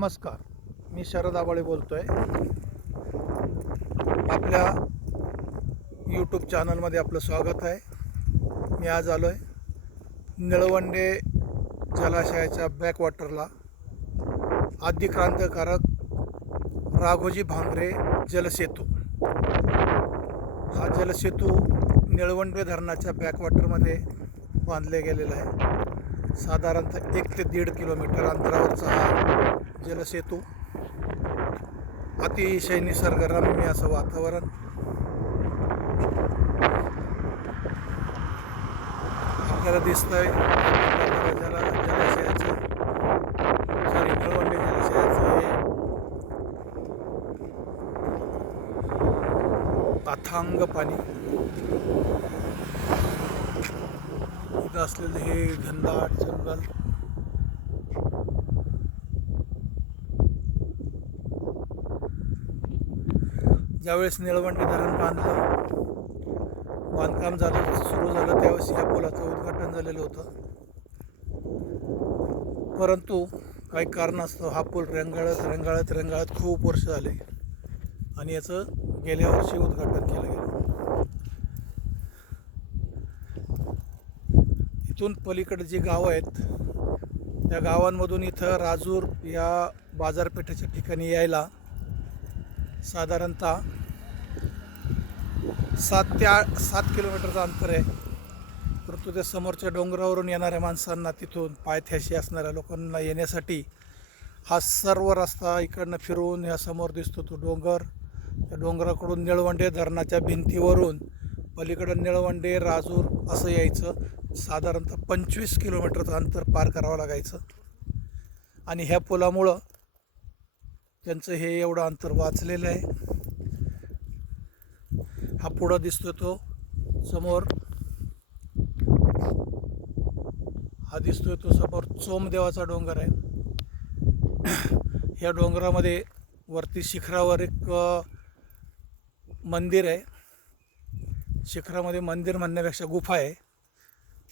नमस्कार, मी शरद आबाळे बोलतोय. आपल्या यूट्यूब चॅनलमध्ये आपलं स्वागत आहे. मी आज आलो आहे निळवंडे जलाशयाच्या बॅकवॉटरला. आद्यक्रांतिकारक राघोजी भांगरे जलसेतू. हा जलसेतू निळवंडे धरणाच्या बॅकवॉटरमध्ये बांधले गेलेला आहे. साधारणतः 1 ते 1.5 किलोमीटर अंतरावरचा हा जलसेतू. अतिशय निसर्गरम्य असं वातावरण. आपल्याला दिसतंय जलाशयाचं निळवंडे जलाशयाचं हे अथांग पाणी. इथं असलेलं हे घनदाट जंगल. ज्यावेळेस निळवंडे धरण बांधकाम सुरू झालं त्यावेळेस या पुलाचं उद्घाटन झालेलं होतं. परंतु काही कारणास्तव हा पूल रेंगाळत खूप वर्ष झाले आणि याचं गेल्या वर्षी उद्घाटन केलं गेलं. इथून पलीकडे जी गावं आहेत त्या गावांमधून इथं राजूर या बाजारपेठेच्या ठिकाणी यायला साधारणतः 7 किलोमीटरचं अंतर आहे. परंतु त्या समोरच्या डोंगरावरून येणाऱ्या माणसांना, तिथून पायथ्याशी असणाऱ्या लोकांना येण्यासाठी हा सर्व रस्ता इकडनं फिरून ह्या समोर दिसतो तो डोंगर. त्या डोंगराकडून निळवंडे धरणाच्या भिंतीवरून पलीकडं निळवंडे राजूर असं यायचं. साधारणतः 25 किलोमीटरचं अंतर पार करावं लागायचं आणि ह्या पुलामुळं त्यांचं हे एवढं अंतर वाचलेलं आहे. हा पुढं दिसतो तो समोर, हा दिसतोय तो समोर चोमदेवाचा डोंगर आहे. ह्या डोंगरामध्ये वरती शिखरावर एक मंदिर आहे. शिखरामध्ये मंदिर म्हणण्यापेक्षा गुफा आहे.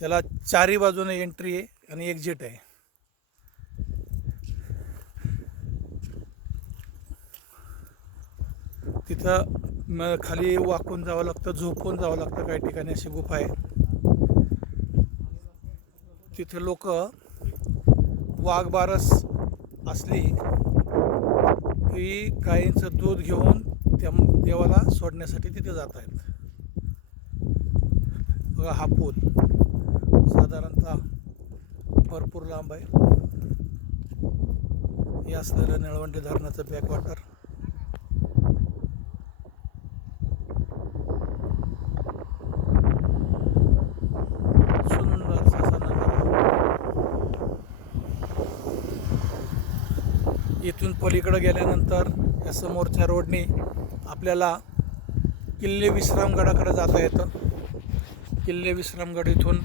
त्याला चारी बाजूने एंट्री आहे आणि एक्झिट आहे. तिथं खाली वाकून जावं लागतं, झोपून जावं लागतं. काही ठिकाणी अशी गुफा आहे. तिथं लोक वाघबारस असली की गायींचं दूध घेऊन त्या देवाला सोडण्यासाठी तिथे जात आहेत. बघा हा पूल साधारणतः भरपूर लांब आहे. हे असलेलं निळवंडे धरणाचं बॅकवॉटर. इथून पलीकडे गेल्यानंतर या समोरच्या रोडने आपल्याला किल्ले विश्रामगडाकडे जाता येतं. किल्ले विश्रामगड इथून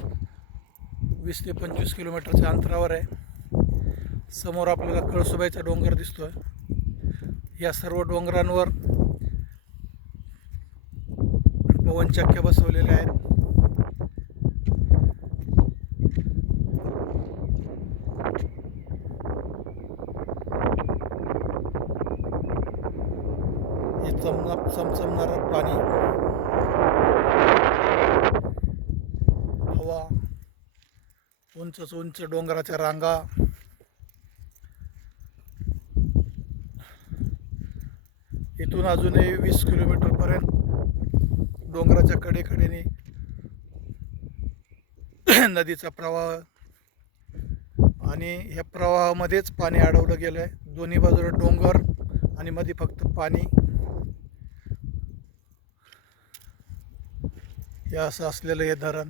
20 ते 25 किलोमीटरच्या अंतरावर आहे. समोर आपल्याला कळसुबाईचा डोंगर दिसतोय. या सर्व डोंगरांवर पवनचक्क्या बसवलेल्या आहेत. चमचमणारं पाणी, हवा, उंच डोंगराच्या रांगा. इथून अजूनही 20 किलोमीटरपर्यंत डोंगराच्या कडेकडेने नदीचा प्रवाह आणि ह्या प्रवाहामध्येच पाणी अडवलं गेलं आहे. दोन्ही बाजूला डोंगर आणि मध्ये फक्त पाणी. हे असं असलेलं हे धरण,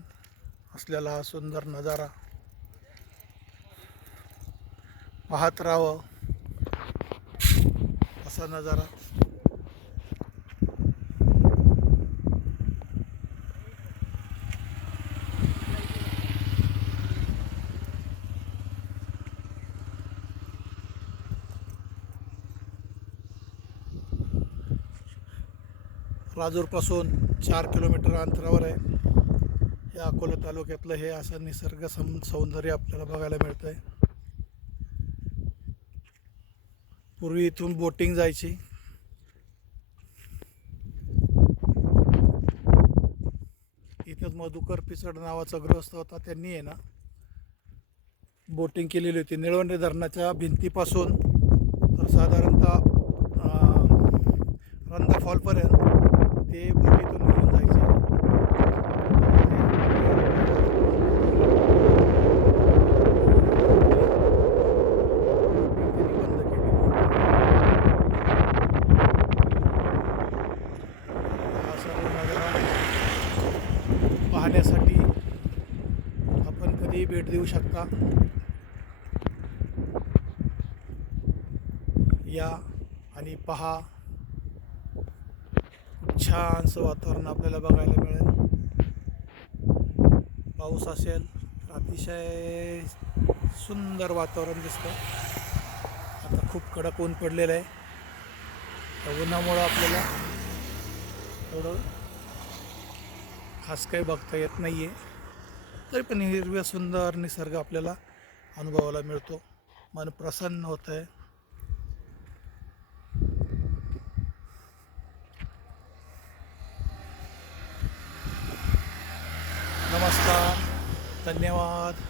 असलेला हा सुंदर नजारा पाहत राहावं असा नजारा. राजूरपासून 4 किलोमीटर अंतरावर आहे. या अकोला तालुक्यातलं हे असं निसर्ग सौंदर्य आपल्याला बघायला मिळतं आहे. पूर्वी इथून बोटिंग जायची. इथंच मधुकर पिचड नावाचा गृहस्थ होता, त्यांनी आहे ना बोटिंग केलेली होती. निळवंडे धरणाच्या भिंतीपासून तर साधारणतः रंधा फॉलपर्यंत ते बोटीतून घेऊन जायचे. हा सर्व नजारा पाहण्यासाठी आपण कधीही भेट देऊ शकता. या आणि पहा, खूप छानसं वातावरण आपल्याला बघायला मिळेल. पाऊस असेल तर अतिशय सुंदर वातावरण दिसतं. आता खूप कडक ऊन पडलेलं आहे. त्या उन्हामुळं आपल्याला एवढं खास काही बघता येत नाही आहे. तरी पण हिरव्या सुंदर निसर्ग आपल्याला अनुभवायला मिळतो. मन प्रसन्न होतं आहे. नमस्कार, धन्यवाद.